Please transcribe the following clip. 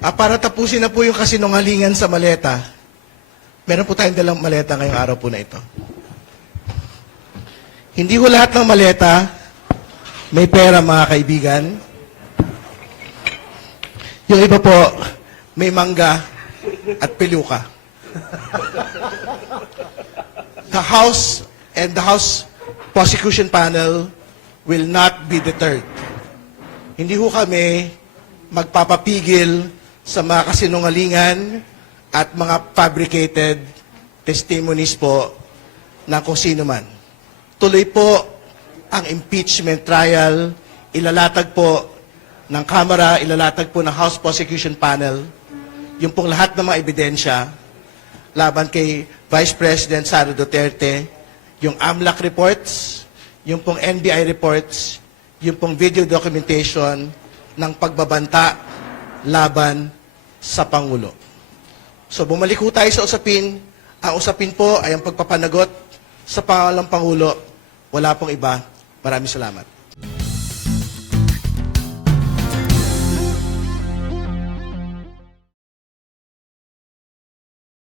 Para tapusin na po yung kasinungalingan sa maleta, meron po tayong dalang maleta ngayong araw po na ito. Hindi ho lahat ng maleta may pera, mga kaibigan. Yung iba po, may mangga at peluka. The House and the House Prosecution Panel will not be deterred. Hindi ho kami magpapapigil sa mga kasinungalingan at mga fabricated testimonies po na kung sino man. Tuloy po ang impeachment trial, ilalatag po ng Kamara, ilalatag po ng House Prosecution Panel, yung pong lahat ng mga ebidensya laban kay Vice President Sara Duterte, yung AMLAC reports, yung pong NBI reports, yung pong video documentation ng pagbabanta laban sa Pangulo. So bumalik po tayo sa usapin. Ang usapin po ay ang pagpapanagot sa pangalang Pangulo. Wala pong iba. Maraming salamat.